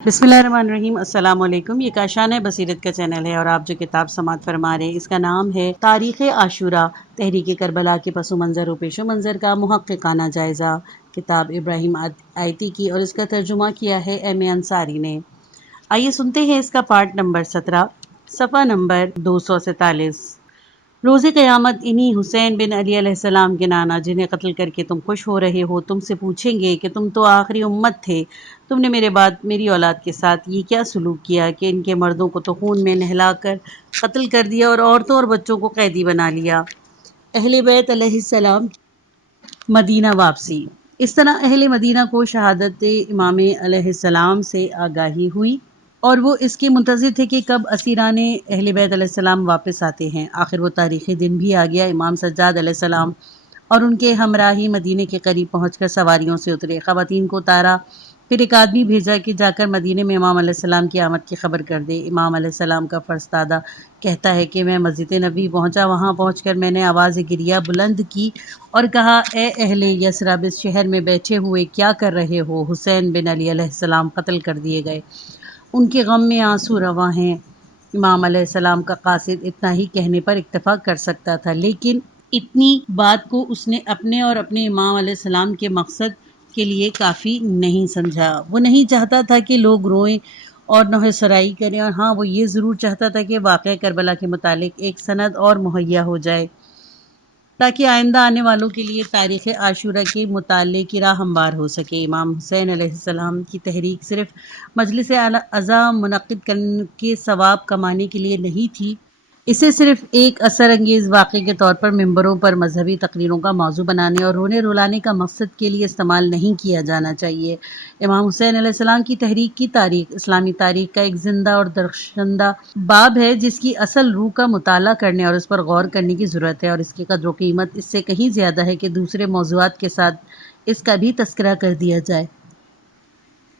بسم اللہ الرحمن الرحیم۔ السلام علیکم۔ یہ کاشانہ بصیرت کا چینل ہے اور آپ جو کتاب سماعت فرما رہے ہیں اس کا نام ہے تاریخ عاشورہ، تحریک کربلا کے پس منظر و پیش و منظر کا محققانہ جائزہ، کتاب ابراہیم آیتی کی، اور اس کا ترجمہ کیا ہے ایم اے انصاری نے۔ آئیے سنتے ہیں اس کا پارٹ نمبر 17، صفحہ نمبر 247۔ روز قیامت انہی حسین بن علی علیہ السلام کے نانا، جنہیں قتل کر کے تم خوش ہو رہے ہو، تم سے پوچھیں گے کہ تم تو آخری امت تھے، تم نے میرے بعد میری اولاد کے ساتھ یہ کیا سلوک کیا کہ ان کے مردوں کو تو خون میں نہلا کر قتل کر دیا اور عورتوں اور بچوں کو قیدی بنا لیا۔ اہل بیت علیہ السلام مدینہ واپسی۔ اس طرح اہل مدینہ کو شہادت امام علیہ السلام سے آگاہی ہوئی اور وہ اس کے منتظر تھے کہ کب اسیران اہل بیت علیہ السلام واپس آتے ہیں۔ آخر وہ تاریخی دن بھی آ گیا۔ امام سجاد علیہ السلام اور ان کے ہمراہی مدینے کے قریب پہنچ کر سواریوں سے اترے۔ خواتین کو اتارا، پھر ایک آدمی بھیجا کہ جا کر مدینے میں امام علیہ السلام کی آمد کی خبر کر دے۔ امام علیہ السلام کا فرزندہ کہتا ہے کہ میں مسجد نبوی پہنچا، وہاں پہنچ کر میں نے آواز گریہ بلند کی اور کہا، اے اہل یثرب، اس شہر میں بیٹھے ہوئے کیا کر رہے ہو؟ حسین بن علی علیہ السلام قتل کر دیے گئے، ان کے غم میں آنسو رواں ہیں۔ امام علیہ السلام کا قاصد اتنا ہی کہنے پر اکتفا کر سکتا تھا، لیکن اتنی بات کو اس نے اپنے اور اپنے امام علیہ السلام کے مقصد کے لیے کافی نہیں سمجھا۔ وہ نہیں چاہتا تھا کہ لوگ روئیں اور نوحہ سرائی کریں، اور ہاں، وہ یہ ضرور چاہتا تھا کہ واقعہ کربلا کے متعلق ایک سند اور مہیا ہو جائے تاکہ آئندہ آنے والوں کے لیے تاریخ عاشورہ کے مطالعے کی راہ ہموار ہو سکے۔ امام حسین علیہ السلام کی تحریک صرف مجلس عزا منعقد کرنے کے ثواب کمانے کے لیے نہیں تھی، اسے صرف ایک اثر انگیز واقعے کے طور پر ممبروں پر مذہبی تقریروں کا موضوع بنانے اور رونے رلانے کا مقصد کے لیے استعمال نہیں کیا جانا چاہیے۔ امام حسین علیہ السلام کی تحریک کی تاریخ اسلامی تاریخ کا ایک زندہ اور درخشندہ باب ہے جس کی اصل روح کا مطالعہ کرنے اور اس پر غور کرنے کی ضرورت ہے، اور اس کی قدر و قیمت اس سے کہیں زیادہ ہے کہ دوسرے موضوعات کے ساتھ اس کا بھی تذکرہ کر دیا جائے۔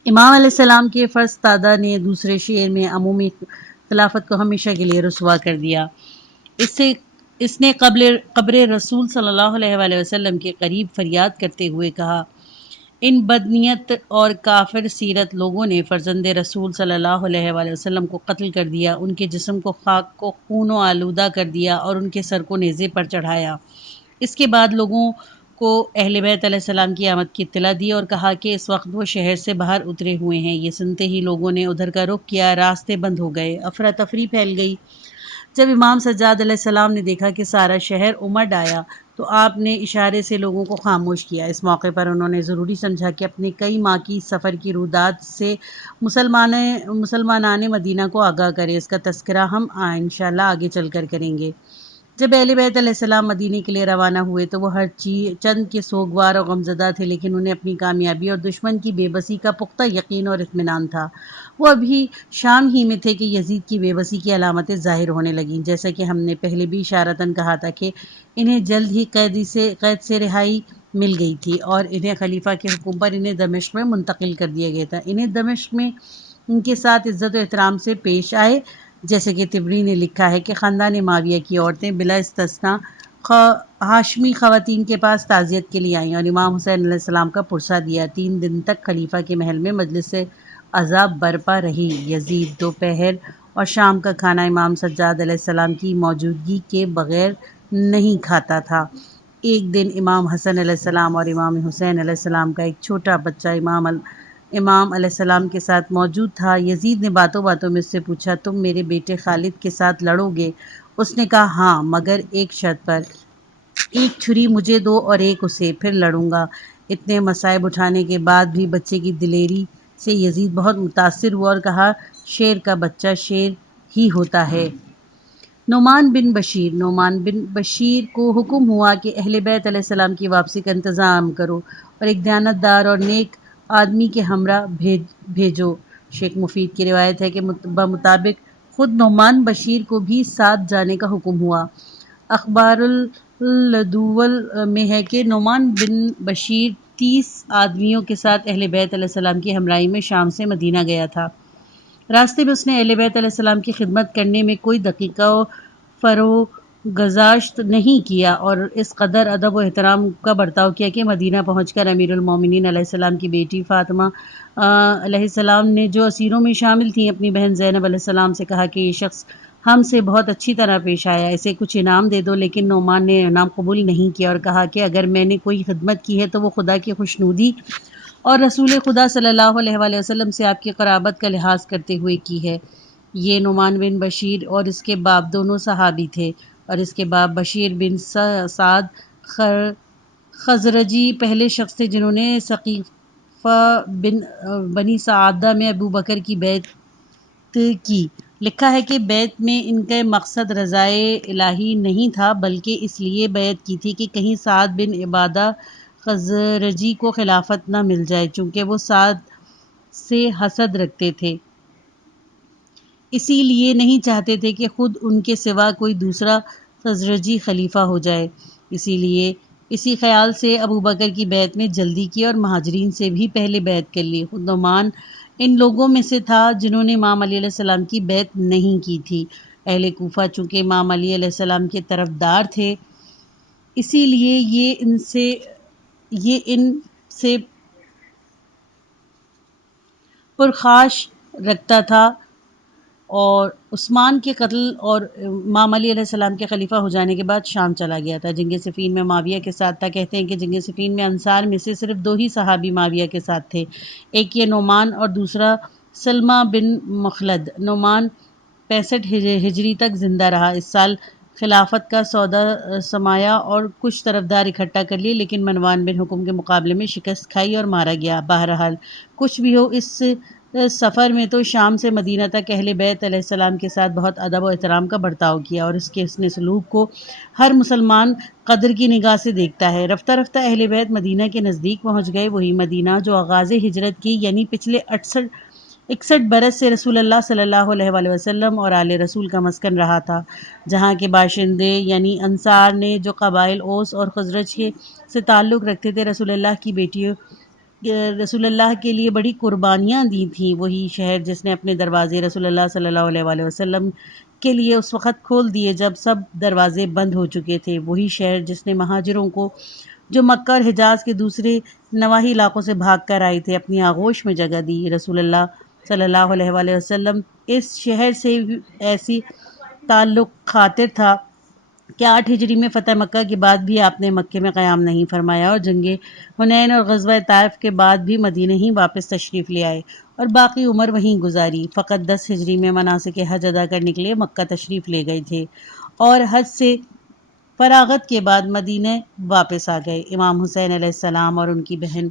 امام علیہ السلام کے فرزندہ نے دوسرے شعر میں عمومی خلافت کو ہمیشہ کے لیے رسوا کر دیا۔ اس نے قبر رسول صلی اللہ علیہ وآلہ وسلم کے قریب فریاد کرتے ہوئے کہا، ان بدنیت اور کافر سیرت لوگوں نے فرزند رسول صلی اللہ علیہ وآلہ وسلم کو قتل کر دیا، ان کے جسم کو خاک کو خون و آلودہ کر دیا اور ان کے سر کو نیزے پر چڑھایا۔ اس کے بعد لوگوں کو اہل بیت علیہ السلام کی آمد کی اطلاع دی اور کہا کہ اس وقت وہ شہر سے باہر اترے ہوئے ہیں۔ یہ سنتے ہی لوگوں نے ادھر کا رخ کیا، راستے بند ہو گئے، افراتفری پھیل گئی۔ جب امام سجاد علیہ السلام نے دیکھا کہ سارا شہر امڈ آیا تو آپ نے اشارے سے لوگوں کو خاموش کیا۔ اس موقع پر انہوں نے ضروری سمجھا کہ اپنے کئی ماہ کی سفر کی رودات سے مسلمانان مدینہ کو آگاہ کرے۔ اس کا تذکرہ ہم انشاءاللہ آگے چل کر کریں گے۔ جب اہل بیت علیہ السلام مدینے کے لیے روانہ ہوئے تو وہ ہر چند کے سوگوار اور غمزدہ تھے، لیکن انہیں اپنی کامیابی اور دشمن کی بے بسی کا پختہ یقین اور اطمینان تھا۔ وہ ابھی شام ہی میں تھے کہ یزید کی بے بسی کی علامتیں ظاہر ہونے لگیں، جیسا کہ ہم نے پہلے بھی اشارتاً کہا تھا کہ انہیں جلد ہی قید سے رہائی مل گئی تھی اور انہیں خلیفہ کے حکم پر انہیں دمشق میں منتقل کر دیا گیا تھا۔ انہیں دمشق میں ان کے ساتھ عزت و احترام سے پیش آئے، جیسے کہ طبری نے لکھا ہے کہ خاندان معاویہ کی عورتیں بلا استثناء ہاشمی خواتین کے پاس تعزیت کے لیے آئیں اور امام حسین علیہ السلام کا پرسہ دیا۔ 3 دن تک خلیفہ کے محل میں مجلس عزا برپا رہی۔ یزید دوپہر اور شام کا کھانا امام سجاد علیہ السلام کی موجودگی کے بغیر نہیں کھاتا تھا۔ ایک دن امام حسن علیہ السلام اور امام حسین علیہ السلام کا ایک چھوٹا بچہ امام علیہ السلام کے ساتھ موجود تھا۔ یزید نے باتوں باتوں میں اس سے پوچھا، تم میرے بیٹے خالد کے ساتھ لڑو گے؟ اس نے کہا، ہاں، مگر ایک شرط پر، ایک چھری مجھے دو اور ایک اسے، پھر لڑوں گا۔ اتنے مصائب اٹھانے کے بعد بھی بچے کی دلیری سے یزید بہت متاثر ہوا اور کہا، شیر کا بچہ شیر ہی ہوتا ہے۔ نعمان بن بشیر کو حکم ہوا کہ اہل بیت علیہ السلام کی واپسی کا انتظام کرو اور ایک دیانتدار اور نیک آدمی کے ہمراہ بھیجو۔ شیخ مفید کی روایت ہے کہ بمطابق خود نعمان بشیر کو بھی ساتھ جانے کا حکم ہوا۔ اخبار الدول میں ہے کہ نعمان بن بشیر 30 آدمیوں کے ساتھ اہل بیت علیہ السلام کی ہمراہی میں شام سے مدینہ گیا تھا۔ راستے میں اس نے اہل بیت علیہ السلام کی خدمت کرنے میں کوئی دقیقہ و گذاشت نہیں کیا اور اس قدر ادب و احترام کا برتاؤ کیا کہ مدینہ پہنچ کر امیر المومنین علیہ السلام کی بیٹی فاطمہ علیہ السلام نے جو اسیروں میں شامل تھیں اپنی بہن زینب علیہ السلام سے کہا کہ یہ شخص ہم سے بہت اچھی طرح پیش آیا، اسے کچھ انعام دے دو، لیکن نعمان نے انعام قبول نہیں کیا اور کہا کہ اگر میں نے کوئی خدمت کی ہے تو وہ خدا کی خوشنودی اور رسول خدا صلی اللہ علیہ وآلہ وسلم سے آپ کی قرابت کا لحاظ کرتے ہوئے کی ہے۔ یہ نعمان بن بشیر اور اس کے باپ دونوں صحابی تھے، اور اس کے باپ بشیر بن سعد خزرجی پہلے شخص تھے جنہوں نے ثقیفہ بنی سعادہ میں ابو بکر کی بیعت کی۔ لکھا ہے کہ بیعت میں ان کا مقصد رضائے الہی نہیں تھا، بلکہ اس لیے بیعت کی تھی کہ کہیں سعد بن عبادہ خزرجی کو خلافت نہ مل جائے، چونکہ وہ سعد سے حسد رکھتے تھے، اسی لیے نہیں چاہتے تھے کہ خود ان کے سوا کوئی دوسرا خزرجی خلیفہ ہو جائے۔ اسی خیال سے ابو بکر کی بیعت میں جلدی کی اور مہاجرین سے بھی پہلے بیعت کر لی۔ خود نعمان ان لوگوں میں سے تھا جنہوں نے امام علی علیہ السلام کی بیعت نہیں کی تھی۔ اہل کوفہ چونکہ امام علی علیہ السلام کے طرفدار تھے، اسی لیے یہ ان سے پرخاش رکھتا تھا، اور عثمان کے قتل اور امام علی علیہ السلام کے خلیفہ ہو جانے کے بعد شام چلا گیا تھا۔ جنگ صفین میں معاویہ کے ساتھ تھا۔ کہتے ہیں کہ جنگ صفین میں انصار میں سے صرف 2 ہی صحابی معاویہ کے ساتھ تھے، ایک یہ نعمان اور دوسرا سلمہ بن مخلد۔ نعمان 65 ہجری تک زندہ رہا۔ اس سال خلافت کا سودا سمایا اور کچھ طرفدار اکٹھا کر لیے، لیکن مروان بن حکم کے مقابلے میں شکست کھائی اور مارا گیا۔ بہرحال کچھ بھی ہو، اس سفر میں تو شام سے مدینہ تک اہل بیت علیہ السلام کے ساتھ بہت ادب و احترام کا برتاؤ کیا، اور اس کے حسن سلوک کو ہر مسلمان قدر کی نگاہ سے دیکھتا ہے۔ رفتہ رفتہ اہل بیت مدینہ کے نزدیک پہنچ گئے، وہی مدینہ جو آغاز ہجرت کی یعنی پچھلے 61 برس سے رسول اللہ صلی اللہ علیہ وآلہ وسلم اور آل رسول کا مسکن رہا تھا، جہاں کے باشندے یعنی انصار نے جو قبائل اوس اور خزرج سے تعلق رکھتے تھے، رسول اللہ کے لیے بڑی قربانیاں دی تھیں، وہی شہر جس نے اپنے دروازے رسول اللہ صلی اللہ علیہ وآلہ وسلم کے لیے اس وقت کھول دیے جب سب دروازے بند ہو چکے تھے، وہی شہر جس نے مہاجروں کو جو مکہ اور حجاز کے دوسرے نواحی علاقوں سے بھاگ کر آئے تھے اپنی آغوش میں جگہ دی۔ رسول اللہ صلی اللہ علیہ وآلہ وسلم اس شہر سے ایسی تعلق خاطر تھا کہ 8 ہجری میں فتح مکہ کے بعد بھی آپ نے مکے میں قیام نہیں فرمایا، اور جنگ حنین اور غزوہ طائف کے بعد بھی مدینہ ہی واپس تشریف لے آئے اور باقی عمر وہیں گزاری۔ فقط 10 ہجری میں مناسک حج ادا کرنے کے لیے مکہ تشریف لے گئے تھے اور حج سے فراغت کے بعد مدینہ واپس آ گئے۔ امام حسین علیہ السلام اور ان کی بہن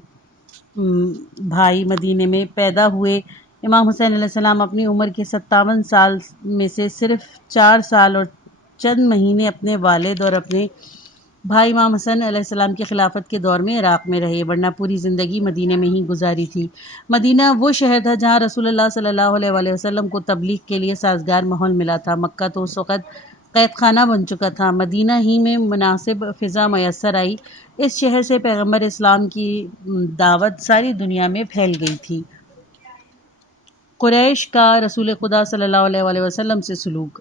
بھائی مدینہ میں پیدا ہوئے۔ امام حسین علیہ السلام اپنی عمر کے 57 سال میں سے صرف 4 سال اور چند مہینے اپنے والد اور اپنے بھائی امام حسن علیہ السلام کی خلافت کے دور میں عراق میں رہے، ورنہ پوری زندگی مدینہ میں ہی گزاری تھی۔ مدینہ وہ شہر تھا جہاں رسول اللہ صلی اللہ علیہ وآلہ وسلم کو تبلیغ کے لیے سازگار ماحول ملا تھا۔ مکہ تو اس وقت قید خانہ بن چکا تھا، مدینہ ہی میں مناسب فضا میسر آئی۔ اس شہر سے پیغمبر اسلام کی دعوت ساری دنیا میں پھیل گئی تھی۔ قریش کا رسول خدا صلی اللہ علیہ وآلہ وسلم سے سلوک۔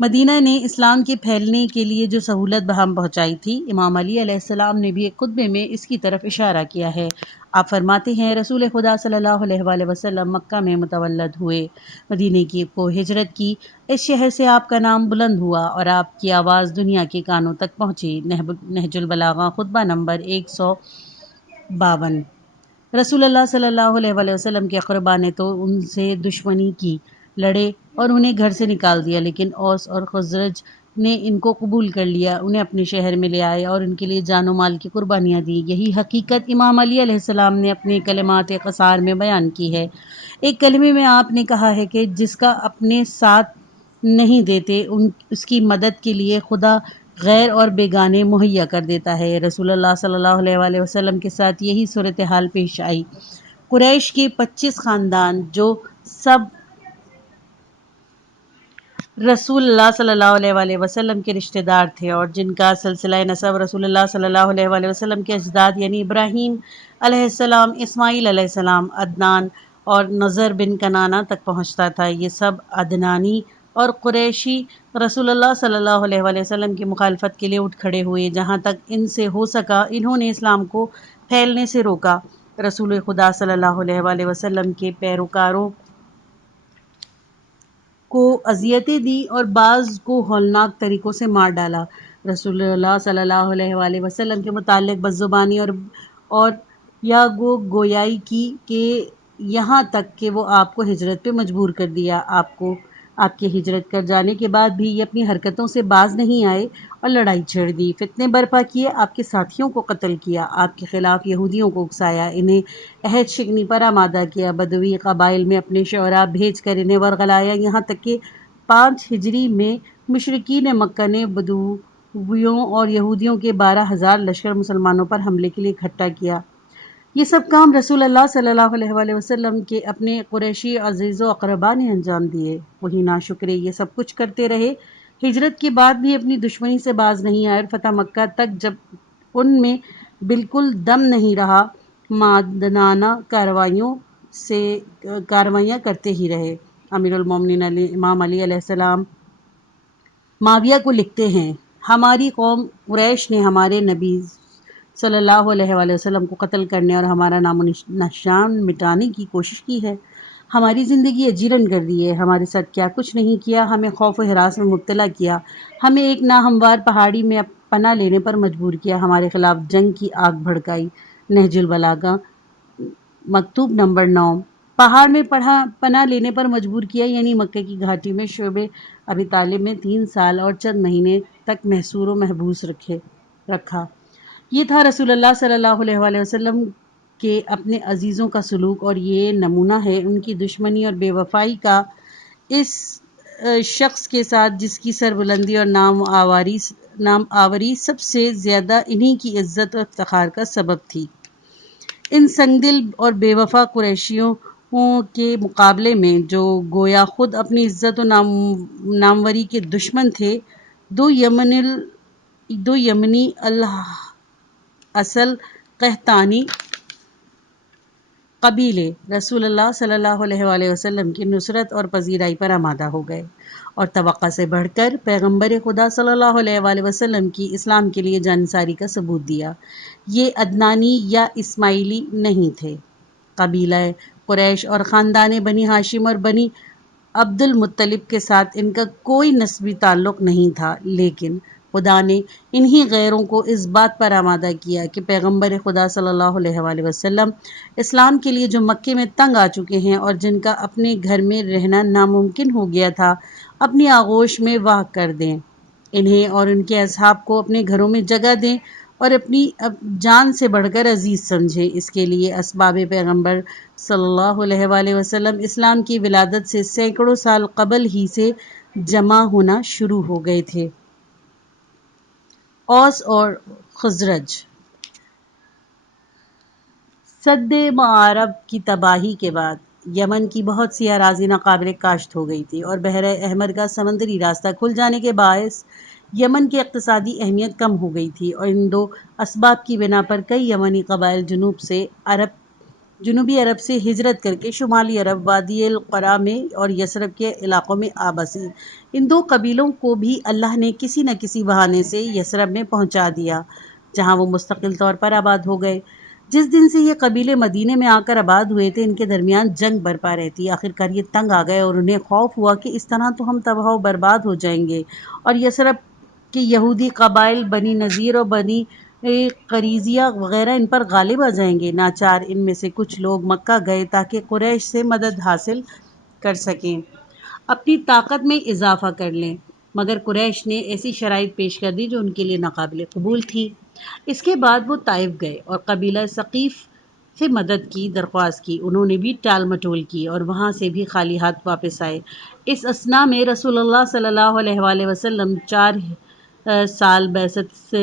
مدینہ نے اسلام کے پھیلنے کے لیے جو سہولت بہم پہنچائی تھی، امام علی علیہ السلام نے بھی ایک خطبے میں اس کی طرف اشارہ کیا ہے۔ آپ فرماتے ہیں، رسول خدا صلی اللہ علیہ وآلہ وسلم مکہ میں متولد ہوئے، مدینہ کو ہجرت کی، اس شہر سے آپ کا نام بلند ہوا اور آپ کی آواز دنیا کے کانوں تک پہنچی۔ نہج البلاغہ خطبہ نمبر 152۔ رسول اللہ صلی اللہ علیہ وآلہ وسلم کے اقربا نے تو ان سے دشمنی کی، لڑے اور انہیں گھر سے نکال دیا، لیکن اوس اور خزرج نے ان کو قبول کر لیا، انہیں اپنے شہر میں لے آئے اور ان کے لیے جان و مال کی قربانیاں دی۔ یہی حقیقت امام علی علیہ السلام نے اپنے کلمات قصار میں بیان کی ہے۔ ایک کلمے میں آپ نے کہا ہے کہ جس کا اپنے ساتھ نہیں دیتے اس کی مدد کے لیے خدا غیر اور بیگانے مہیا کر دیتا ہے۔ رسول اللہ صلی اللہ علیہ وآلہ وسلم کے ساتھ یہی صورتحال پیش آئی۔ قریش کے 25 خاندان جو سب رسول اللہ صلی اللہ علیہ وآلہ وسلم کے رشتہ دار تھے اور جن کا سلسلہ نسب رسول اللہ صلی اللہ علیہ وآلہ وسلم کے اجداد یعنی ابراہیم علیہ السلام، اسماعیل علیہ السلام، عدنان اور نضر بن کنانہ تک پہنچتا تھا، یہ سب عدنانی اور قریشی رسول اللہ صلی اللہ علیہ وآلہ وسلم کی مخالفت کے لیے اٹھ کھڑے ہوئے۔ جہاں تک ان سے ہو سکا انہوں نے اسلام کو پھیلنے سے روکا۔ رسول خدا صلی اللہ علیہ وآلہ وسلم کے پیروکاروں کو اذیتیں دی اور بعض کو ہولناک طریقوں سے مار ڈالا۔ رسول اللہ صلی اللہ علیہ وآلہ وسلم کے متعلق بدزبانی اور یا گویائی کی کہ یہاں تک کہ وہ آپ کو ہجرت پہ مجبور کر دیا۔ آپ کے ہجرت کر جانے کے بعد بھی یہ اپنی حرکتوں سے باز نہیں آئے اور لڑائی چھیڑ دی، فتنے برپا کیے، آپ کے ساتھیوں کو قتل کیا، آپ کے خلاف یہودیوں کو اکسایا، انہیں عہد شکنی پر آمادہ کیا، بدوی قبائل میں اپنے شعراء بھیج کر انہیں ورغلایا، یہاں تک کہ 5 ہجری میں مشرکین مکہ نے بدویوں اور یہودیوں کے 12,000 لشکر مسلمانوں پر حملے کے لیے اکٹھا کیا۔ یہ سب کام رسول اللہ صلی اللہ علیہ وآلہ وسلم کے اپنے قریشی عزیز و اقربا نے انجام دیے۔ وہی ناشکرے یہ سب کچھ کرتے رہے، ہجرت کے بعد بھی اپنی دشمنی سے باز نہیں آئے اور فتح مکہ تک جب ان میں بالکل دم نہیں رہا مادنانہ کارروائیاں کرتے ہی رہے۔ امیر المومنین امام علی علیہ السلام معاویہ کو لکھتے ہیں، ہماری قوم قریش نے ہمارے نبی صلی اللہ علیہ وآلہ وسلم کو قتل کرنے اور ہمارا نام و نشان مٹانے کی کوشش کی ہے، ہماری زندگی اجیرن کر دی ہے، ہمارے ساتھ کیا کچھ نہیں کیا، ہمیں خوف و ہراس میں مبتلا کیا، ہمیں ایک ناہموار پہاڑی میں پناہ لینے پر مجبور کیا، ہمارے خلاف جنگ کی آگ بھڑکائی۔ نہج البلاغہ مکتوب نمبر 9۔ پہاڑ میں پناہ لینے پر مجبور کیا یعنی مکہ کی گھاٹی میں شعب ابی طالب میں 3 سال اور چند مہینے تک محصور و محبوس رکھا۔ یہ تھا رسول اللہ صلی اللہ علیہ وآلہ وسلم کے اپنے عزیزوں کا سلوک، اور یہ نمونہ ہے ان کی دشمنی اور بے وفائی کا اس شخص کے ساتھ جس کی سربلندی اور نام آوری سب سے زیادہ انہی کی عزت اور افتخار کا سبب تھی۔ ان سنگدل اور بے وفا قریشیوں کے مقابلے میں جو گویا خود اپنی عزت و ناموری کے دشمن تھے، دو یمنی اصل قحطانی قبیلے رسول اللہ صلی اللہ علیہ وآلہ وسلم کی نصرت اور پذیرائی پر آمادہ ہو گئے اور توقع سے بڑھ کر پیغمبر خدا صلی اللہ علیہ وآلہ وسلم کی اسلام کے لیے جانصاری کا ثبوت دیا۔ یہ عدنانی یا اسماعیلی نہیں تھے۔ قبیلہ قریش اور خاندان بنی ہاشم اور بنی عبد المطلب کے ساتھ ان کا کوئی نسبی تعلق نہیں تھا، لیکن خدا نے انہی غیروں کو اس بات پر آمادہ کیا کہ پیغمبر خدا صلی اللہ علیہ وآلہ وسلم اسلام کے لیے جو مکے میں تنگ آ چکے ہیں اور جن کا اپنے گھر میں رہنا ناممکن ہو گیا تھا، اپنی آغوش میں واہ کر دیں، انہیں اور ان کے اصحاب کو اپنے گھروں میں جگہ دیں اور اپنی جان سے بڑھ کر عزیز سمجھیں۔ اس کے لیے اسباب پیغمبر صلی اللہ علیہ وآلہ وسلم اسلام کی ولادت سے سینکڑوں سال قبل ہی سے جمع ہونا شروع ہو گئے تھے۔ اوس اور خزرج۔ سد معارب کی تباہی کے بعد یمن کی بہت سی اراضی ناقابل کاشت ہو گئی تھی اور بحر احمر کا سمندری راستہ کھل جانے کے باعث یمن کی اقتصادی اہمیت کم ہو گئی تھی، اور ان 2 اسباب کی بنا پر کئی یمنی قبائل جنوبی عرب سے ہجرت کر کے شمالی عرب، وادی القرا میں اور یثرب کے علاقوں میں آ بسے۔ ان 2 قبیلوں کو بھی اللہ نے کسی نہ کسی بہانے سے یثرب میں پہنچا دیا، جہاں وہ مستقل طور پر آباد ہو گئے۔ جس دن سے یہ قبیلے مدینے میں آ کر آباد ہوئے تھے، ان کے درمیان جنگ برپا رہتی۔ آخرکار یہ تنگ آ گئے اور انہیں خوف ہوا کہ اس طرح تو ہم تباہ و برباد ہو جائیں گے اور یثرب کے یہودی قبائل بنی نذیر اور بنی قریظہ وغیرہ ان پر غالب آ جائیں گے۔ ناچار ان میں سے کچھ لوگ مکہ گئے تاکہ قریش سے مدد حاصل کر سکیں، اپنی طاقت میں اضافہ کر لیں، مگر قریش نے ایسی شرائط پیش کر دی جو ان کے لیے ناقابل قبول تھی۔ اس کے بعد وہ طائف گئے اور قبیلہ ثقیف سے مدد کی درخواست کی، انہوں نے بھی ٹال مٹول کی اور وہاں سے بھی خالی ہاتھ واپس آئے۔ اس اثنا میں رسول اللہ صلی اللہ علیہ وآلہ وسلم 4 سال بعثت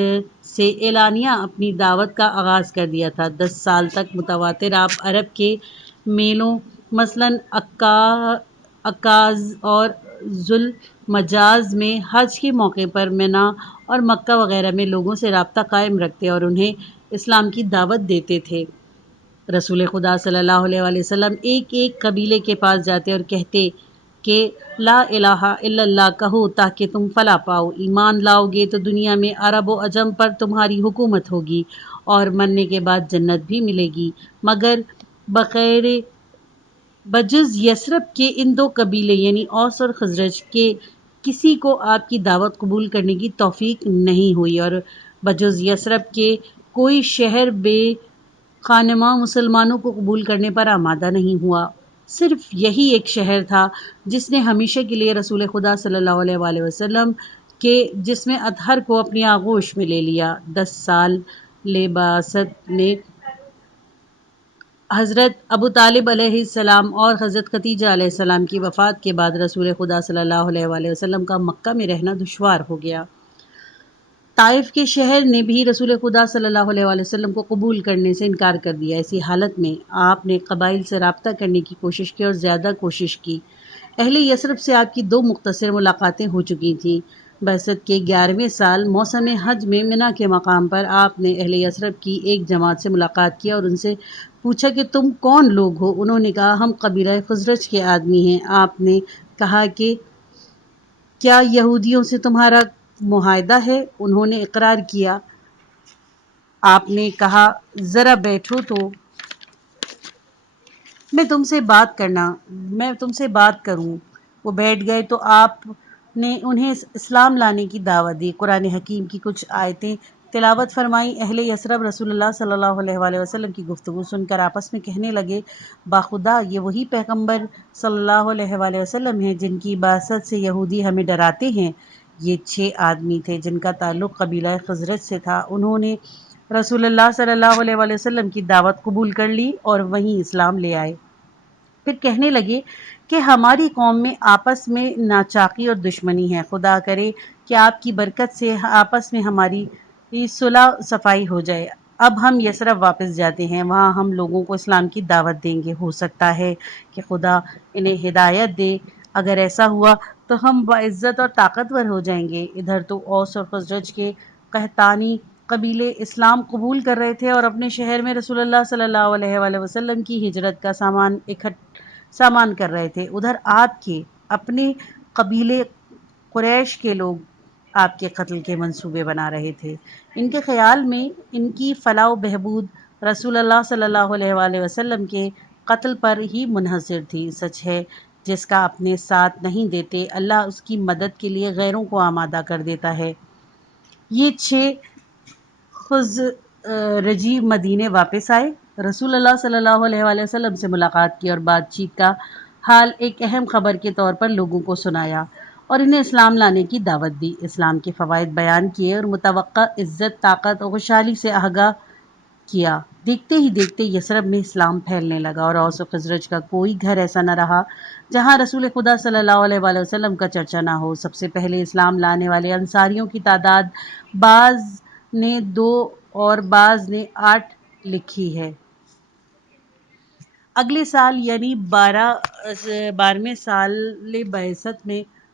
سے اعلانیہ اپنی دعوت کا آغاز کر دیا تھا۔ 10 سال تک متواتر آپ عرب کے میلوں مثلاً عکاظ اور ذوالمجاز میں حج کے موقع پر منی اور مکہ وغیرہ میں لوگوں سے رابطہ قائم رکھتے اور انہیں اسلام کی دعوت دیتے تھے۔ رسول خدا صلی اللہ علیہ وآلہ وسلم ایک ایک قبیلے کے پاس جاتے اور کہتے کہ لا الہ الا اللہ کہو تاکہ تم فلاح پاؤ، ایمان لاؤ گے تو دنیا میں عرب و عجم پر تمہاری حکومت ہوگی اور مرنے کے بعد جنت بھی ملے گی، مگر بغیر بجز یثرب کے ان دو قبیلے یعنی اوس اور خزرج کے کسی کو آپ کی دعوت قبول کرنے کی توفیق نہیں ہوئی، اور بجز یثرب کے کوئی شہر بے خانماں مسلمانوں کو قبول کرنے پر آمادہ نہیں ہوا۔ صرف یہی ایک شہر تھا جس نے ہمیشہ کے لیے رسول خدا صلی اللہ علیہ وآلہ وسلم کے جس میں اطہر کو اپنی آغوش میں لے لیا۔ 10 سال بعثت میں حضرت ابو طالب علیہ السلام اور حضرت ختیجہ علیہ السلام کی وفات کے بعد رسول خدا صلی اللہ علیہ وآلہ وسلم کا مکہ میں رہنا دشوار ہو گیا۔ طائف کے شہر نے بھی رسول خدا صلی اللہ علیہ وآلہ وسلم کو قبول کرنے سے انکار کر دیا۔ ایسی حالت میں آپ نے قبائل سے رابطہ کرنے کی کوشش کی اور زیادہ کوشش کی۔ اہل یثرب سے آپ کی 2 مختصر ملاقاتیں ہو چکی تھیں۔ بعثت کے 11ویں سال موسم حج میں منی کے مقام پر آپ نے اہل یثرب کی ایک جماعت سے ملاقات کی اور ان سے پوچھا کہ تم کون لوگ ہو؟ انہوں نے کہا ہم قبیلہ خزرج کے آدمی ہیں۔ آپ نے کہا کہ کیا یہودیوں سے تمہارا معاہدہ ہے؟ انہوں نے اقرار کیا۔ آپ نے کہا ذرا بیٹھو تو میں تم سے بات کروں۔ وہ بیٹھ گئے تو آپ نے انہیں اسلام لانے کی دعوت دی، قرآن حکیم کی کچھ آیتیں تلاوت فرمائیں۔ اہل یثرب رسول اللہ صلی اللہ علیہ وآلہ وسلم کی گفتگو سن کر آپس میں کہنے لگے باخدا یہ وہی پیغمبر صلی اللہ علیہ وآلہ وسلم ہیں جن کی بعثت سے یہودی ہمیں ڈراتے ہیں۔ یہ 6 آدمی تھے جن کا تعلق قبیلہ خزرج سے تھا۔ انہوں نے رسول اللہ صلی اللہ علیہ وآلہ وسلم کی دعوت قبول کر لی اور وہیں اسلام لے آئے۔ پھر کہنے لگے کہ ہماری قوم میں آپس میں ناچاقی اور دشمنی ہے، خدا کرے کہ آپ کی برکت سے آپس میں ہماری صلح صفائی ہو جائے۔ اب ہم یثرب واپس جاتے ہیں، وہاں ہم لوگوں کو اسلام کی دعوت دیں گے، ہو سکتا ہے کہ خدا انہیں ہدایت دے۔ اگر ایسا ہوا تو ہم باعزت اور طاقتور ہو جائیں گے۔ ادھر تو اوس اور خزرج کے قحطانی قبیلے اسلام قبول کر رہے تھے اور اپنے شہر میں رسول اللہ صلی اللہ علیہ وآلہ وسلم کی ہجرت کا سامان کر رہے تھے۔ ادھر آپ کے اپنے قبیلے قریش کے لوگ آپ کے قتل کے منصوبے بنا رہے تھے۔ ان کے خیال میں ان کی فلاح و بہبود رسول اللہ صلی اللہ علیہ وآلہ وسلم کے قتل پر ہی منحصر تھی۔ سچ ہے جس کا اپنے ساتھ نہیں دیتے اللہ اس کی مدد کے لیے غیروں کو آمادہ کر دیتا ہے۔ یہ 6 خزرجی مدینے واپس آئے، رسول اللہ صلی اللہ علیہ وآلہ وسلم سے ملاقات کی اور بات چیت کا حال ایک اہم خبر کے طور پر لوگوں کو سنایا اور انہیں اسلام لانے کی دعوت دی، اسلام کے فوائد بیان کیے اور متوقع عزت، طاقت اور خوشحالی سے آگاہ کیا۔ دیکھتے ہی دیکھتے یثرب میں اسلام پھیلنے لگا اور اوس و خزرج کا کوئی گھر ایسا نہ رہا جہاں رسول خدا صلی اللہ علیہ وآلہ وسلم کا چرچا نہ ہو۔ سب سے پہلے اسلام لانے والے انصاریوں کی تعداد بعض نے 2 اور بعض نے 8 لکھی ہے۔ اگلے سال یعنی 12ویں سال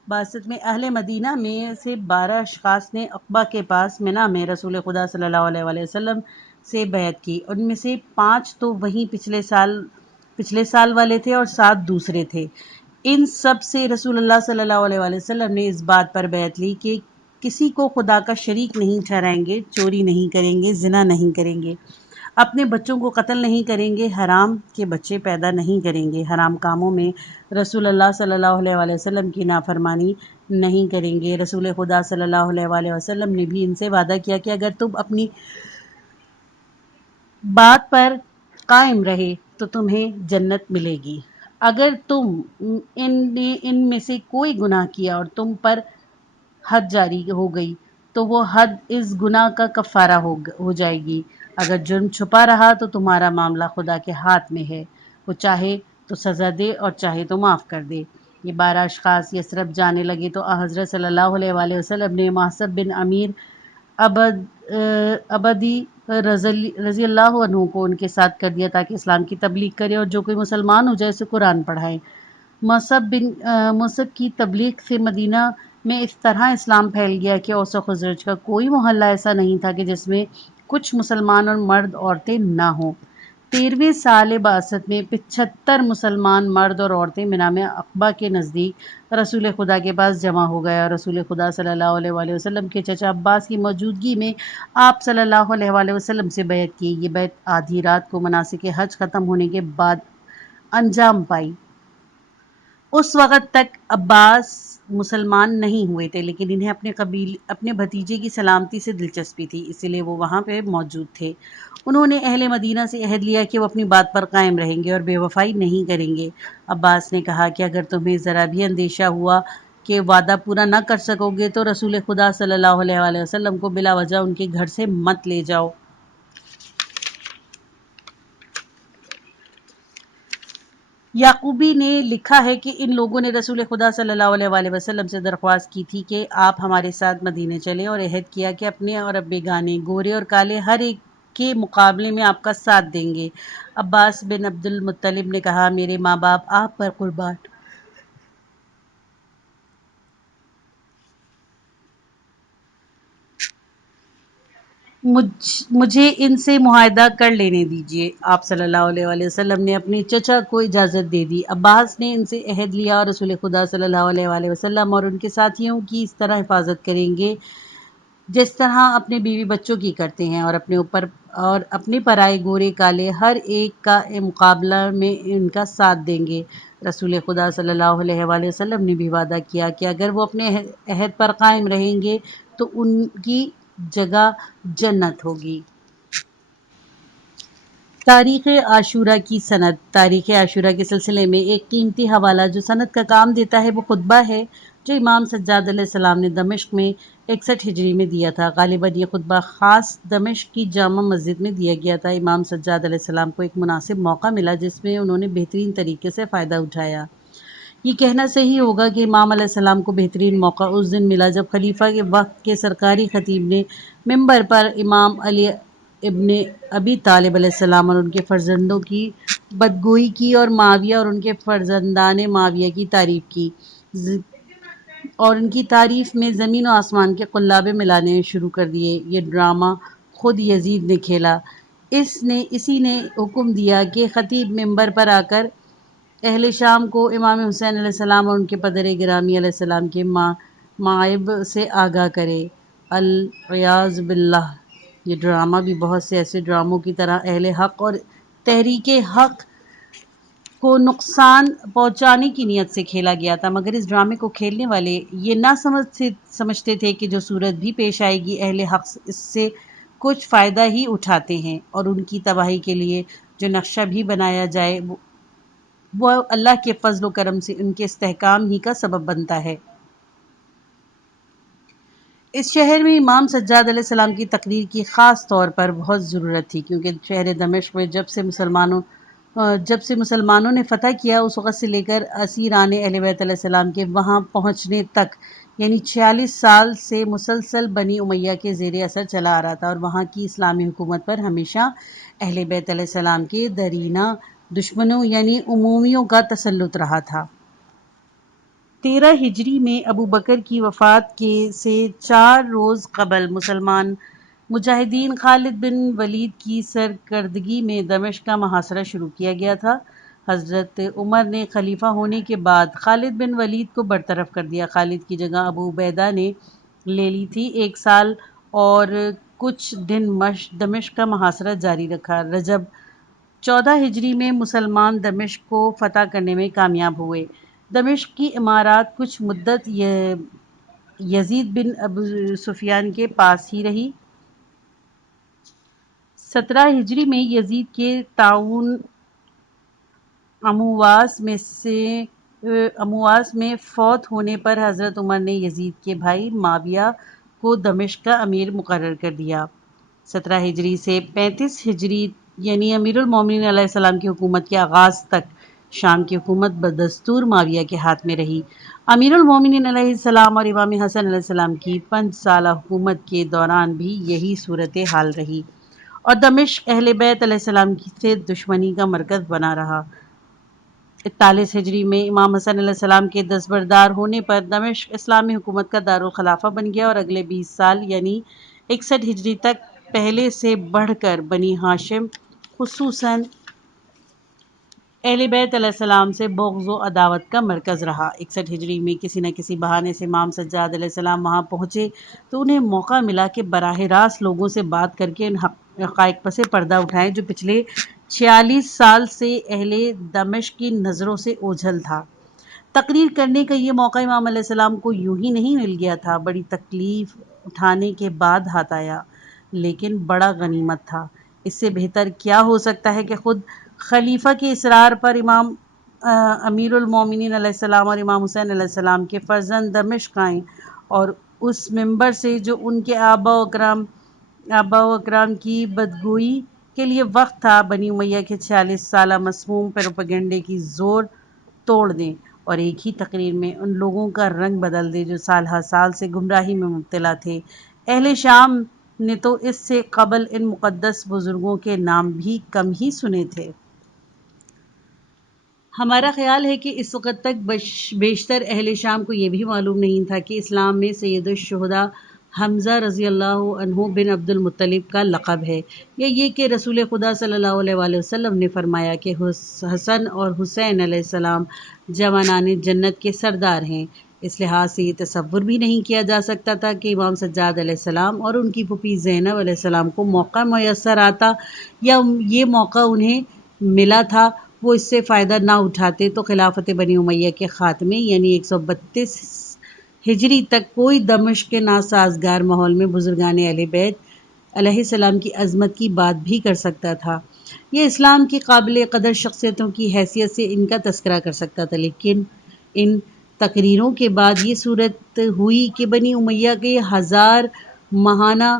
بعثت میں اہل مدینہ میں سے 12 اشخاص نے عقبہ کے پاس منی میں رسول خدا صلی اللہ علیہ وآلہ وسلم سے بیعت کی۔ ان میں سے 5 تو وہی پچھلے سال والے تھے اور 7 دوسرے تھے۔ ان سب سے رسول اللہ صلی اللہ علیہ وآلہ وسلم نے اس بات پر بیعت لی کہ کسی کو خدا کا شریک نہیں ٹھہرائیں گے، چوری نہیں کریں گے، زنا نہیں کریں گے، اپنے بچوں کو قتل نہیں کریں گے، حرام کے بچے پیدا نہیں کریں گے، حرام کاموں میں رسول اللہ صلی اللہ علیہ وآلہ وسلم کی نافرمانی نہیں کریں گے۔ رسول خدا صلی اللہ علیہ وآلہ وسلم نے بھی ان سے وعدہ کیا کہ اگر تم اپنی بات پر قائم رہے تو تمہیں جنت ملے گی۔ اگر تم ان میں سے کوئی گناہ کیا اور تم پر حد جاری ہو گئی تو وہ حد اس گناہ کا کفارہ ہو جائے گی۔ اگر جرم چھپا رہا تو تمہارا معاملہ خدا کے ہاتھ میں ہے، وہ چاہے تو سزا دے اور چاہے تو معاف کر دے۔ یہ 12 اشخاص یثرب جانے لگے تو حضرت صلی اللہ علیہ وآلہ وسلم نے محسب بن امیر عبدی رضی اللہ عنہ کو ان کے ساتھ کر دیا تاکہ اسلام کی تبلیغ کرے اور جو کوئی مسلمان ہو جائے اسے قرآن پڑھائے۔ محسب کی تبلیغ سے مدینہ میں اس طرح اسلام پھیل گیا کہ اوس و خزرج کا کوئی محلہ ایسا نہیں تھا کہ جس میں کچھ مسلمان اور مرد عورتیں نہ ہوں۔ 13ویں سال بعثت میں 75 مسلمان مرد اور عورتیں مینا میں عقبہ کے نزدیک رسول خدا کے پاس جمع ہو گئے اور رسول خدا صلی اللہ علیہ وآلہ وسلم کے چچا عباس کی موجودگی میں آپ صلی اللہ علیہ وآلہ وسلم سے بیعت کی۔ یہ بیعت آدھی رات کو مناسک حج ختم ہونے کے بعد انجام پائی۔ اس وقت تک عباس مسلمان نہیں ہوئے تھے، لیکن انہیں اپنے بھتیجے کی سلامتی سے دلچسپی تھی، اسی لیے وہ وہاں پہ موجود تھے۔ انہوں نے اہل مدینہ سے عہد لیا کہ وہ اپنی بات پر قائم رہیں گے اور بے وفائی نہیں کریں گے۔ عباس نے کہا کہ اگر تمہیں ذرا بھی اندیشہ ہوا کہ وعدہ پورا نہ کر سکو گے تو رسول خدا صلی اللہ علیہ وآلہ وسلم کو بلا وجہ ان کے گھر سے مت لے جاؤ۔ یعقوبی نے لکھا ہے کہ ان لوگوں نے رسول خدا صلی اللہ علیہ وآلہ وسلم سے درخواست کی تھی کہ آپ ہمارے ساتھ مدینے چلیں اور عہد کیا کہ اپنے اور بیگانے، گورے اور کالے ہر ایک کے مقابلے میں آپ کا ساتھ دیں گے۔ عباس بن عبد المطلب نے کہا میرے ماں باپ آپ پر قربان، مجھے ان سے معاہدہ کر لینے دیجیے۔ آپ صلی اللہ علیہ وآلہ وسلم نے اپنے چچا کو اجازت دے دی۔ عباس نے ان سے عہد لیا اور رسول خدا صلی اللہ علیہ وآلہ وسلم اور ان کے ساتھیوں کی اس طرح حفاظت کریں گے جس طرح اپنے بیوی بچوں کی کرتے ہیں، اور اپنے پرائے گورے کالے ہر ایک کا مقابلہ میں ان کا ساتھ دیں گے۔ رسول خدا صلی اللہ علیہ وآلہ وسلم نے بھی وعدہ کیا کہ اگر وہ اپنے عہد پر قائم رہیں گے تو ان کی جگہ جنت ہوگی۔ تاریخ عاشورہ کی سند۔ تاریخ عاشورہ کے سلسلے میں ایک قیمتی حوالہ جو سند کا کام دیتا ہے وہ خطبہ ہے جو امام سجاد علیہ السلام نے دمشق میں 61 ہجری میں دیا تھا۔ غالباً یہ خطبہ خاص دمشق کی جامع مسجد میں دیا گیا تھا۔ امام سجاد علیہ السلام کو ایک مناسب موقع ملا جس میں انہوں نے بہترین طریقے سے فائدہ اٹھایا۔ یہ کہنا صحیح ہوگا کہ امام علیہ السلام کو بہترین موقع اس دن ملا جب خلیفہ کے وقت کے سرکاری خطیب نے ممبر پر امام علی ابن ابی طالب علیہ السلام اور ان کے فرزندوں کی بدگوئی کی اور معاویہ اور ان کے فرزندان معاویہ کی تعریف کی، اور ان کی تعریف میں زمین و آسمان کے قلابے ملانے شروع کر دیے۔ یہ ڈرامہ خود یزید نے کھیلا۔ اسی نے حکم دیا کہ خطیب ممبر پر آ کر اہل شام کو امام حسین علیہ السلام اور ان کے پدر گرامی علیہ السلام کے معائب سے آگاہ کرے۔ العیاذ باللہ، یہ ڈرامہ بھی بہت سے ایسے ڈراموں کی طرح اہل حق اور تحریک حق کو نقصان پہنچانے کی نیت سے کھیلا گیا تھا، مگر اس ڈرامے کو کھیلنے والے یہ نہ سمجھتے تھے کہ جو صورت بھی پیش آئے گی اہل حق اس سے کچھ فائدہ ہی اٹھاتے ہیں، اور ان کی تباہی کے لیے جو نقشہ بھی بنایا جائے وہ اللہ کے فضل و کرم سے ان کے استحکام ہی کا سبب بنتا ہے۔ اس شہر میں امام سجاد علیہ السلام کی تقریر کی خاص طور پر بہت ضرورت تھی، کیونکہ شہر دمشق میں جب سے مسلمانوں نے فتح کیا اس وقت سے لے کر اسیران اہل بیت علیہ السلام کے وہاں پہنچنے تک، یعنی 46 سال سے مسلسل بنی امیہ کے زیر اثر چلا آ رہا تھا، اور وہاں کی اسلامی حکومت پر ہمیشہ اہل بیت علیہ السلام کے درینہ دشمنوں یعنی امویوں کا تسلط رہا تھا۔ 13 ہجری میں ابو بکر کی وفات سے 4 روز قبل مسلمان مجاہدین خالد بن ولید کی سرکردگی میں دمشق کا محاصرہ شروع کیا گیا تھا۔ حضرت عمر نے خلیفہ ہونے کے بعد خالد بن ولید کو برطرف کر دیا۔ خالد کی جگہ ابو عبیدہ نے لے لی تھی۔ 1 سال اور کچھ دن دمشق کا محاصرہ جاری رکھا۔ رجب 14 ہجری میں مسلمان دمشق کو فتح کرنے میں کامیاب ہوئے۔ دمشق کی امارات کچھ مدت یزید بن ابو سفیان کے پاس ہی رہی۔ 17 ہجری میں یزید کے طاعون امواس میں فوت ہونے پر حضرت عمر نے یزید کے بھائی معاویہ کو دمشق کا امیر مقرر کر دیا۔ 17 ہجری سے 35 ہجری یعنی امیر المومنین علیہ السلام کی حکومت کے آغاز تک شام کی حکومت بدستور معاویہ کے ہاتھ میں رہی۔ امیر المومنین علیہ السلام اور امام حسن علیہ السلام کی 5 سالہ حکومت کے دوران بھی یہی صورتحال رہی، اور دمشق اہل بیت علیہ السلام سے دشمنی کا مرکز بنا رہا۔ 41 ہجری میں امام حسن علیہ السلام کے دستبردار ہونے پر دمشق اسلامی حکومت کا دارالخلافہ بن گیا، اور اگلے 20 سال یعنی 61 ہجری تک پہلے سے بڑھ کر بنی ہاشم خصوصاً اہل بیت علیہ السلام سے بغض و عداوت کا مرکز رہا۔ 61 ہجری میں کسی نہ کسی بہانے سے امام سجاد علیہ السلام وہاں پہنچے تو انہیں موقع ملا کہ براہ راست لوگوں سے بات کر کے ان حقائق پر سے پردہ اٹھائیں جو پچھلے 46 سال سے اہل دمشق کی نظروں سے اوجھل تھا۔ تقریر کرنے کا یہ موقع امام علیہ السلام کو یوں ہی نہیں مل گیا تھا، بڑی تکلیف اٹھانے کے بعد ہاتھ آیا، لیکن بڑا غنیمت تھا۔ اس سے بہتر کیا ہو سکتا ہے کہ خود خلیفہ کے اصرار پر امام امیر المومنین علیہ السلام اور امام حسین علیہ السلام کے فرزند دمشق آئیں اور اس منبر سے جو ان کے آبا و اکرام کی بدگوئی کے لیے وقت تھا، بنی امیہ کے 46 سالہ مسموم پروپیگنڈے کی زور توڑ دیں اور ایک ہی تقریر میں ان لوگوں کا رنگ بدل دے جو سال ہر سال سے گمراہی میں مبتلا تھے۔ اہل شام نے تو اس سے قبل ان مقدس بزرگوں کے نام بھی کم ہی سنے تھے۔ ہمارا خیال ہے کہ اس وقت تک بیشتر اہل شام کو یہ بھی معلوم نہیں تھا کہ اسلام میں سید الشہداء حمزہ رضی اللہ عنہ بن عبد المطلب کا لقب ہے، یا یہ کہ رسول خدا صلی اللہ علیہ وآلہ وسلم نے فرمایا کہ حسن اور حسین علیہ السلام جوانان جنت کے سردار ہیں۔ اس لحاظ سے یہ تصور بھی نہیں کیا جا سکتا تھا کہ امام سجاد علیہ السلام اور ان کی پھوپھی زینب علیہ السلام کو موقع میسر آتا یا یہ موقع انہیں ملا تھا وہ اس سے فائدہ نہ اٹھاتے تو خلافت بنی امیہ کے خاتمے یعنی 132 ہجری تک کوئی دمشق کے ناسازگار ماحول میں بزرگان اہل بیت علیہ السلام کی عظمت کی بات بھی کر سکتا تھا، یہ اسلام کی قابل قدر شخصیتوں کی حیثیت سے ان کا تذکرہ کر سکتا تھا۔ لیکن ان تقریروں کے بعد یہ صورت ہوئی کہ بنی امیہ کے 1000 ماہانہ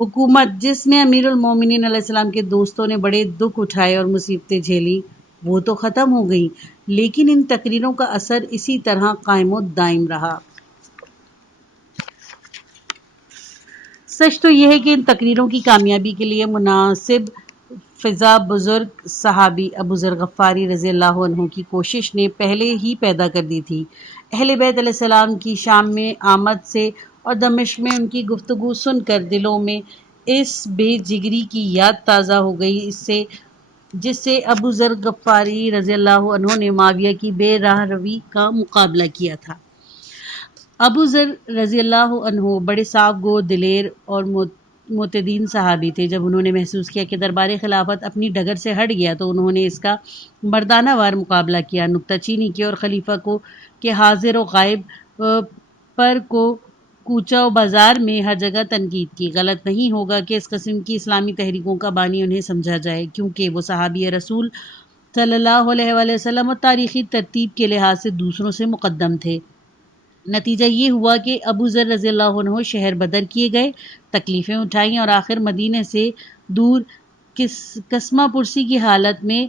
حکومت، جس میں امیر المومنین علیہ السلام کے دوستوں نے بڑے دکھ اٹھائے اور مصیبتیں جھیلی، وہ تو ختم ہو گئی، لیکن ان تقریروں کا اثر اسی طرح قائم و دائم رہا۔ سچ تو یہ ہے کہ ان تقریروں کی کامیابی کے لیے مناسب فضا بزرگ صحابی ابو ذر غفاری رضی اللہ عنہ کی کوشش نے پہلے ہی پیدا کر دی تھی۔ اہل بیت علیہ السلام کی شام میں آمد سے اور دمشق میں ان کی گفتگو سن کر دلوں میں اس بے جگری کی یاد تازہ ہو گئی جس سے ابو ذر غفاری رضی اللہ عنہ نے معاویہ کی بے راہ روی کا مقابلہ کیا تھا۔ ابو ذر رضی اللہ عنہ بڑے صاف گو، دلیر اور معتدین صحابی تھے۔ جب انہوں نے محسوس کیا کہ دربار خلافت اپنی ڈگر سے ہٹ گیا تو انہوں نے اس کا مردانہ وار مقابلہ کیا، نکتہ چینی کی اور خلیفہ کو کہ حاضر و غائب پر کو کوچہ و بازار میں ہر جگہ تنقید کی۔ غلط نہیں ہوگا کہ اس قسم کی اسلامی تحریکوں کا بانی انہیں سمجھا جائے، کیونکہ وہ صحابی رسول صلی اللہ علیہ وآلہ وسلم اور تاریخی ترتیب کے لحاظ سے دوسروں سے مقدم تھے۔ نتیجہ یہ ہوا کہ ابو ذر رضی اللہ عنہ شہر بدر کیے گئے، تکلیفیں اٹھائیں اور آخر مدینے سے دور کسمہ پرسی کی حالت میں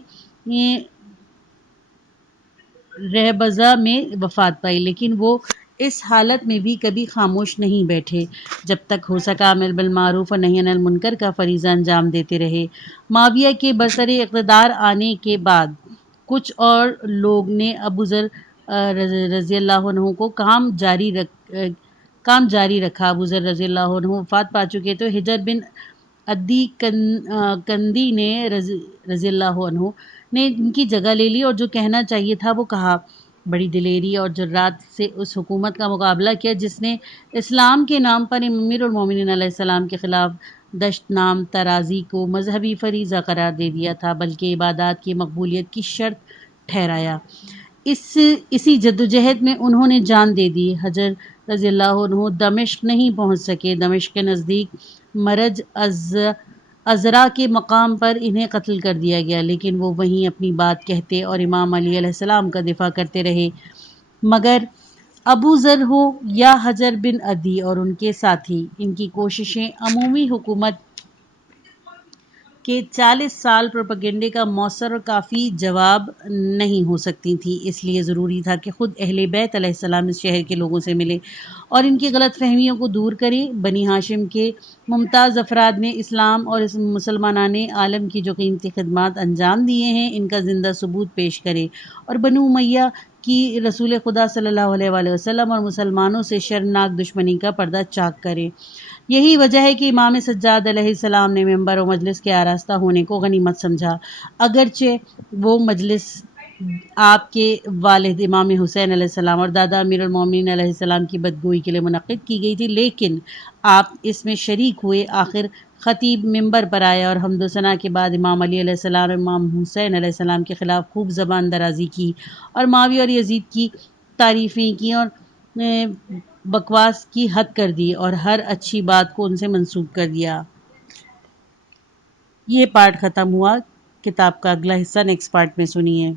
رہبزہ میں وفات پائی، لیکن وہ اس حالت میں بھی کبھی خاموش نہیں بیٹھے، جب تک ہو سکا امر بالمعروف اور نہی عن المنکر کا فریضہ انجام دیتے رہے۔ معاویہ کے برسر اقتدار آنے کے بعد کچھ اور لوگ نے ابو ذر رضی اللہ عنہ کو کام جاری رکھا۔ ابو ذر رضی اللہ عنہ وفات پا چکے تو حجر بن عدی کندی نے رضی اللہ عنہ نے ان کی جگہ لے لی اور جو کہنا چاہیے تھا وہ کہا۔ بڑی دلیری اور جرات سے اس حکومت کا مقابلہ کیا جس نے اسلام کے نام پر امیر المومنین علیہ السلام کے خلاف دشت نام ترازی کو مذہبی فریضہ قرار دے دیا تھا، بلکہ عبادات کی مقبولیت کی شرط ٹھہرایا۔ اسی جدوجہد میں انہوں نے جان دے دی۔ حجر رضی اللہ عنہ دمشق نہیں پہنچ سکے۔ دمشق کے نزدیک مرج عذرا کے مقام پر انہیں قتل کر دیا گیا، لیکن وہ وہیں اپنی بات کہتے اور امام علی علیہ السلام کا دفاع کرتے رہے۔ مگر ابو ذر ہو یا حجر بن عدی اور ان کے ساتھی، ان کی کوششیں عمومی حکومت کے 40 سال پروپیگنڈے کا مؤثر اور کافی جواب نہیں ہو سکتی تھیں۔ اس لیے ضروری تھا کہ خود اہل بیت علیہ السلام اس شہر کے لوگوں سے ملے اور ان کی غلط فہمیوں کو دور کرے۔ بنی ہاشم کے ممتاز افراد نے اسلام اور مسلمانان عالم کی جو قیمتی خدمات انجام دیے ہیں، ان کا زندہ ثبوت پیش کرے اور بنو امیہ کہ رسول خدا صلی اللہ علیہ وآلہ وسلم اور مسلمانوں سے شرمناک دشمنی کا پردہ چاک کریں۔ یہی وجہ ہے کہ امام سجاد علیہ السلام نے ممبر و مجلس کے آراستہ ہونے کو غنیمت سمجھا، اگرچہ وہ مجلس آپ کے والد امام حسین علیہ السلام اور دادا امیر المومنین علیہ السلام کی بدگوئی کے لیے منعقد کی گئی تھی، لیکن آپ اس میں شریک ہوئے۔ آخر خطیب ممبر پر آیا اور حمد و ثنا کے بعد امام علی علیہ السلام اور امام حسین علیہ السلام کے خلاف خوب زبان درازی کی اور معاویہ اور یزید کی تعریفیں کی اور بکواس کی حد کر دی اور ہر اچھی بات کو ان سے منسوب کر دیا۔ یہ پارٹ ختم ہوا۔ کتاب کا اگلا حصہ نیکسٹ پارٹ میں سنیے۔